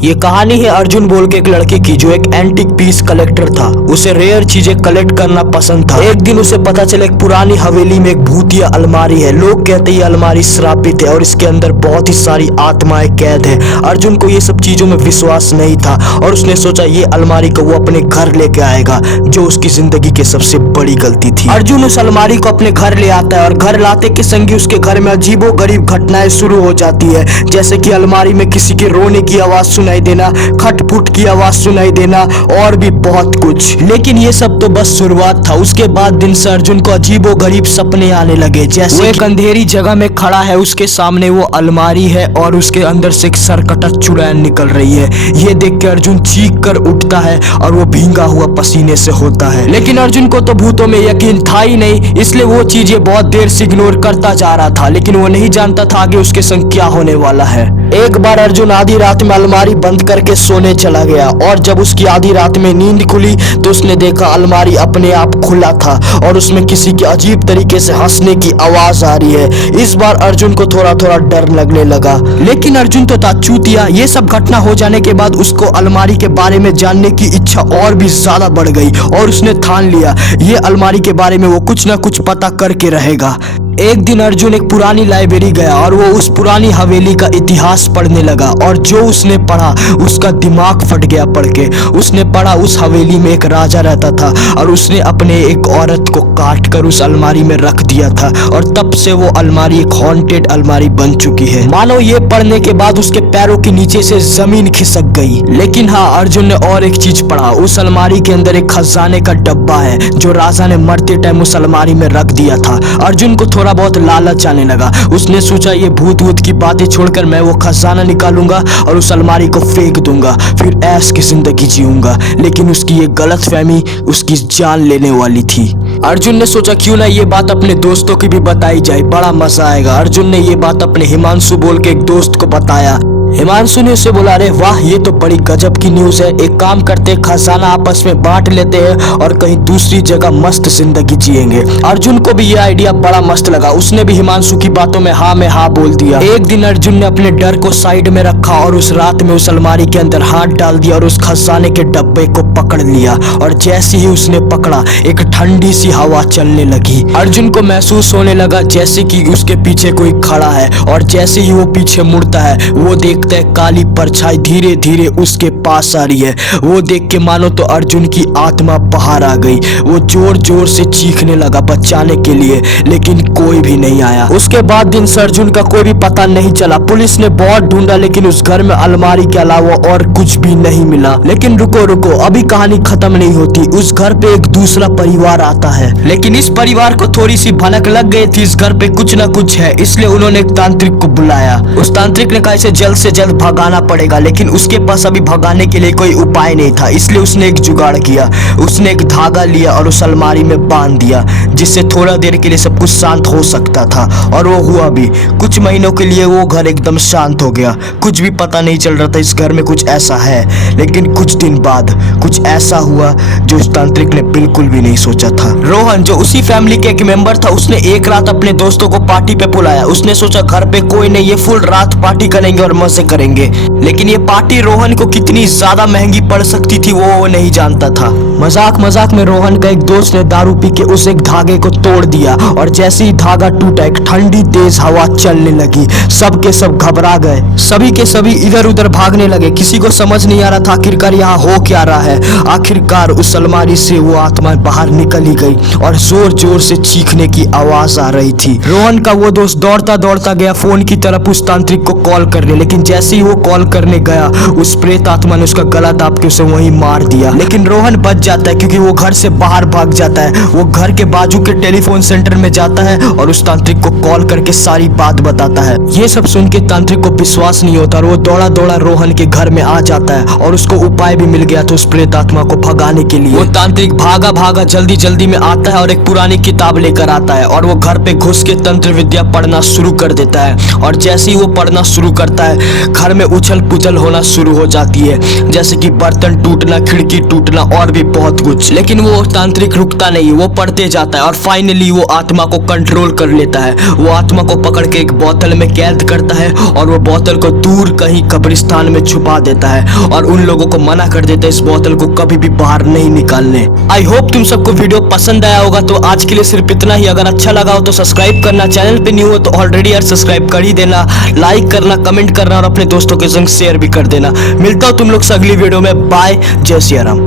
ये कहानी है अर्जुन बोल के एक लड़के की जो एक एंटीक पीस कलेक्टर था। उसे रेयर चीजें कलेक्ट करना पसंद था। एक दिन उसे पता चला एक पुरानी हवेली में एक भूतिया अलमारी है। लोग कहते ये अलमारी श्रापित है और इसके अंदर बहुत ही सारी आत्माएं कैद है। अर्जुन को ये सब चीजों में विश्वास नहीं था और उसने सोचा ये अलमारी को वो अपने घर लेके आएगा, जो उसकी जिंदगी की सबसे बड़ी गलती थी। अर्जुन उस अलमारी को अपने घर ले आता है और घर लाते के संग उसके घर में अजीबो गरीब घटनाएं शुरू हो जाती है, जैसे कि अलमारी में किसी के रोने की आवाज सुनाई देना, खटपुट की आवाज सुनाई देना और भी बहुत कुछ। लेकिन ये सब तो बस शुरुआत था। उसके बाद दिन से अर्जुन को अजीबो गरीब सपने आने लगे, जैसे एक अंधेरी जगह में खड़ा है, उसके सामने वो अलमारी है और उसके अंदर से एक सरकटा चुड़ैल निकल रही है। ये देख के अर्जुन चीख कर उठता है और वो भींगा हुआ पसीने से होता है। लेकिन अर्जुन को तो भूतों में यकीन था ही नहीं, इसलिए वो चीजें बहुत देर से इग्नोर करता जा रहा था। लेकिन वो नहीं जानता था आगे उसके संग क्या होने वाला है। एक बार अर्जुन आधी रात में अलमारी बंद करके सोने चला गया और जब उसकी आधी रात में नींद खुली तो उसने देखा अलमारी अपने आप खुला था और उसमें किसी के अजीब तरीके से हंसने की आवाज आ रही है। इस बार अर्जुन को थोड़ा थोड़ा डर लगने लगा। लेकिन अर्जुन तो था चूतिया। ये सब घटना हो जाने के बाद उसको अलमारी के बारे में जानने की इच्छा और भी ज्यादा बढ़ गई और उसने ठान लिया ये अलमारी के बारे में वो कुछ ना कुछ पता करके रहेगा। एक दिन अर्जुन एक पुरानी लाइब्रेरी गया और वो उस पुरानी हवेली का इतिहास पढ़ने लगा और जो उसने पढ़ा उसका दिमाग फट गया पढ़ के। उसने पढ़ा उस हवेली में एक राजा रहता था और उसने अपने एक औरत को काट कर उस अलमारी में रख दिया था और तब से वो अलमारी एक हॉन्टेड अलमारी बन चुकी है। मानो ये पढ़ने के बाद उसके पैरों के नीचे से जमीन खिसक गई। लेकिन हाँ, अर्जुन ने और एक चीज पढ़ा। उस अलमारी के अंदर एक खजाने का डब्बा है जो राजा ने मरते टाइम उस अलमारी में रख दिया था। अर्जुन को थोड़ा बहुत लालच आने लगा। उसने सोचा ये भूत वूत की बातें छोड़कर मैं वो खजाना निकालूंगा और उस अलमारी को फेंक दूंगा, फिर ऐश की जिंदगी जीऊंगा। लेकिन उसकी ये गलतफहमी उसकी जान लेने वाली थी। अर्जुन ने सोचा क्यों ना ये बात अपने दोस्तों की भी बताई जाए, बड़ा मजा आएगा। अर्जुन ने ये बात अपने हिमांशु बोल के एक दोस्त को बताया। हिमांशु ने उसे बोला, अरे वाह ये तो बड़ी गजब की न्यूज है। एक काम करते खजाना आपस में बांट लेते हैं और कहीं दूसरी जगह मस्त जिंदगी जिएंगे। अर्जुन को भी ये आइडिया बड़ा मस्त लगा। उसने भी हिमांशु की बातों में हाँ में हाँ बोल दिया। एक दिन अर्जुन ने अपने डर को साइड में रखा और उस रात में उस अलमारी के अंदर हाथ डाल दिया और उस खजाने के डब्बे को पकड़ लिया। और जैसे ही उसने पकड़ा एक ठंडी सी हवा चलने लगी। अर्जुन को महसूस होने लगा जैसे कि उसके पीछे कोई खड़ा है और जैसे ही वो पीछे मुड़ता है वो देखता है काली परछाई धीरे धीरे उसके पास आ रही है। वो देख के मानो तो अर्जुन की आत्मा बाहर आ गई। वो जोर जोर से चीखने लगा बचाने के लिए, लेकिन कोई भी नहीं आया। उसके बाद दिन से अर्जुन का कोई भी पता नहीं चला। पुलिस ने बहुत ढूंढा लेकिन उस घर में अलमारी के अलावा और कुछ भी नहीं मिला। लेकिन रुको रुको, अभी कहानी खत्म नहीं होती। उस घर पे एक दूसरा परिवार आता है, लेकिन इस परिवार को थोड़ी सी भनक लग गई थी इस घर पे कुछ ना कुछ है, इसलिए उन्होंने एक तांत्रिक को बुलाया। उस तांत्रिक ने कहा इसे जल्द से जल्द भगाना पड़ेगा, लेकिन उसके पास अभी भगाने के लिए कोई उपाय नहीं था। इसलिए उसने एक जुगाड़ किया। उसने एक धागा लिया और उस अलमारी में बांध दिया, जिससे थोड़ा देर के लिए सब कुछ शांत हो सकता था। और वो हुआ भी। कुछ महीनों के लिए वो घर एकदम शांत हो गया। कुछ भी पता नहीं चल रहा था इस घर में कुछ ऐसा है। लेकिन कुछ दिन बाद कुछ ऐसा हुआ जो उस तांत्रिक ने बिल्कुल भी नहीं सोचा था। रोहन जो उसी फैमिली के एक मेंबर था, उसने एक रात अपने दोस्तों को पार्टी पे बुलाया। उसने सोचा घर पे कोई नहीं, ये फुल रात पार्टी करेंगे और मजे करेंगे। लेकिन ये पार्टी रोहन को कितनी ज्यादा महंगी पड़ सकती थी वो नहीं जानता था। मजाक मजाक में रोहन का एक दोस्त ने दारू पी के उस एक धागे को तोड़ दिया और जैसे ही धागा टूटा एक ठंडी तेज हवा चलने लगी। सब के सब घबरा गए। सभी के सभी इधर उधर भागने लगे। किसी को समझ नहीं आ रहा था आखिरकार यहाँ हो क्या रहा है। आखिरकार उस अलमारी से वो आत्मा बाहर निकल ही गई और जोर जोर से चीखने की आवाज आ रही थी। रोहन का वो दोस्त दौड़ता दौड़ता गया फोन की तरफ उस तांत्रिक को कॉल करने, लेकिन जैसे ही वो कॉल करने गया उस प्रेत आत्मा ने उसका गला दाब के उसे वहीं मार दिया। लेकिन रोहन बच जाता है क्योंकि वो घर से बाहर भाग जाता है। वो घर के बाजू के टेलीफोन सेंटर में जाता है और उस तांत्रिक को कॉल करके सारी बात बताता है। ये सब सुन के तांत्रिक को विश्वास नहीं होता और वो दौड़ा दौड़ा रोहन के घर में आ जाता है और उसको उपाय भी मिल गया था उस प्रेत आत्मा को भगाने के लिए। वो तांत्रिक भागा भागा जल्दी जल्दी में आता है और एक पुरानी किताब लेकर आता है और वो घर पे घुस के तंत्र विद्या पढ़ना शुरू कर देता है। और जैसे ही वो पढ़ना शुरू करता है घर में उछल पुछल होना शुरू हो जाती है, जैसे कि बर्तन टूटना, खिड़की टूटना और भी बहुत कुछ, लेकिन वो तांत्रिक रुकता नहीं, वो पढ़ते जाता है और फाइनली वो आत्मा को कंट्रोल कर लेता है। वो आत्मा को पकड़ के एक बोतल में कैद करता है और वो बोतल को दूर कहीं कब्रिस्तान में छुपा देता है और उन लोगों को मना कर देता है इस बोतल को कभी भी बाहर नहीं निकालने। आई होप तुम सबको वीडियो पसंद आया होगा। तो आज के लिए सिर्फ इतना ही। अगर अच्छा लगा हो तो सब्सक्राइब करना, चैनल पे न्यू हो तो ऑलरेडी यार सब्सक्राइब कर ही देना, लाइक करना, कमेंट करना और अपने दोस्तों के संग शेयर भी कर देना। मिलता हूँ तुम लोग से अगली वीडियो में। बाय, जय सिया राम।